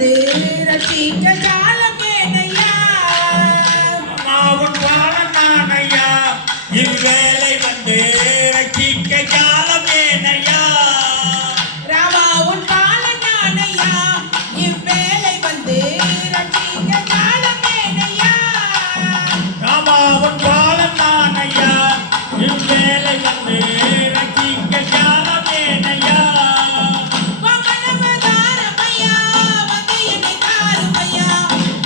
வந்து ரட்சிக்க ஜாலம் ஏனையா அம்மாவுன் பாலன் நானையா இவ்வேளை வந்து ரட்சிக்க ஜாலம் ஏனையா ராமாவுன் பாலன் நானையா இவ்வேளை வந்து ரட்சிக்க ஜாலம் ஏனையா ராமாவுன் பாலன் நானையா இவ்வேளை வந்து ரட்சிக்க ஜாலம் ஏனையா பவனவதாரமையா வந்து என்னை தாருமையா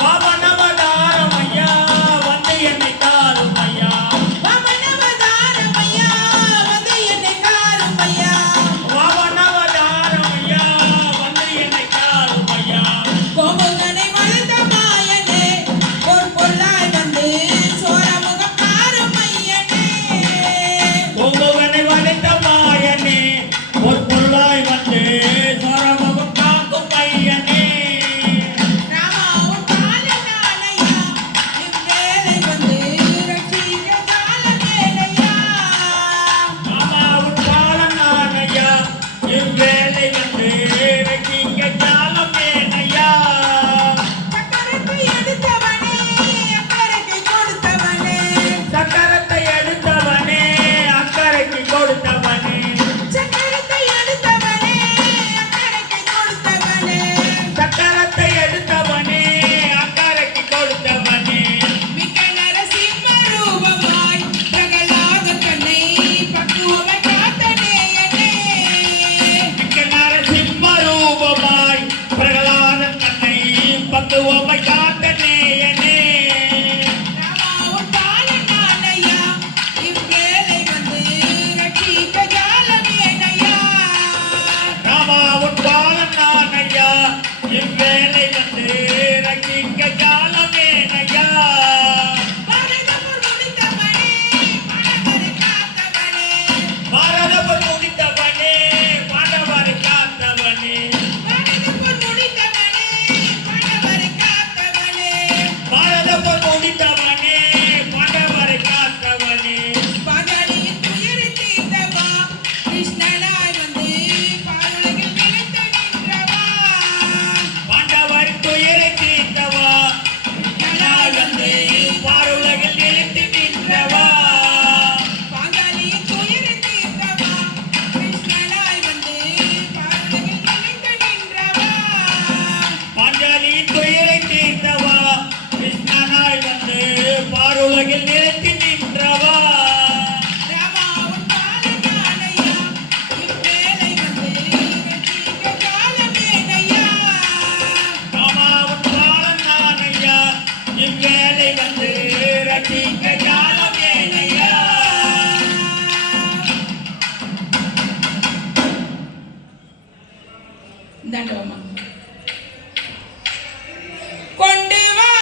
பவனவதாரமையா வந்து என்னை தாருமையா பவனவதாரமையா வந்து என்னை தாருமையா பவனவதாரமையா வந்து என்னை தாருமையா கோமுகனை வளர்த்த மாயனே பொற்பொருளாய் வந்து சோரமுகம் தாருமையனே கோமுகனை வளைத்த மாயனே ஒரு பொருளாய் வந்து சொரமுகம் காக்கும் பையனே ராமாவுன் பாலன் நானையா இவ்வேளை வந்து ரட்சிக்க ஜாலம் ஏனையா ராமாவுன் பாலன் நானையா இவ்வேளை வந்து ரட்சிக்க ஜாலம் ஏனையா சக்கரத்தை எடுத்தவனே அக்கறைக்கு கொடுத்தவனே சக்கரத்தை எடுத்தவனே அக்கறைக்கு கொடுத்தவனே சக்கரத்தை எடுத்தவனே அக்கறைக்கு கொடுத்தவனே சக்கரத்தை எடுத்தவனே அக்கறைக்கு கொடுத்தவனே மிக்க நரசிம்ம ரூபமாய் பிரகலாத கண்ணை பக்குவமை காத்தனேயனே மிக்க நரசிம்ம ரூபமாய் பிரகலாதன் கண்ணை பக்குவமை காத்த நேயனே ராமாவுன் பாலன் நானையா இவ்வேளை வந்து ரட்சிக்க ஜாலம் ஏனையா ராமாவுன் பாலன் நானையா இவ்வேளை வந்து ரட்சிக்க ஜாலமேனையா பரதமுர் முடித்தவனே பரவரை காத்தவனே பாரதபுர் முடித்தவனே பாண்டவரை காத்தவனே பரதமுர் முடித்தவனே பரவரை காத்தவனே பாரதபுர் முடித்தவனே பாண்டவரை காத்தவனே பாஞ்சாலியின் துயரை தீர்த்தவா கிருஷ்ணனாய் வந்து பாருலகில் நிலைத்து நின்றவா பாண்டவர் துயரை தீர்த்தவா நாய் வந்து பாருலகில் நிலைத்து நின்றவா பாஞ்சாலியின் துயரை தீர்த்தவா கிருஷ்ணனாய் வந்து பாருலகில் நிலைத்து நின்றவா பாஞ்சாலியின் துயரை தீர்த்தவா கிருஷ்ணனாய் வந்து பாருலகில் நிலைத்து நின்றவா ராமாவுன் பாலன் நானையா இவ்வேளை வந்து ரட்சிக்க ஜாலம் ஏனையா ராமாவுன் பாலன் நானையா இவ்வேளை வந்து ரட்சிக்க ஜாலமேனையா இந்தாண்டவம்மா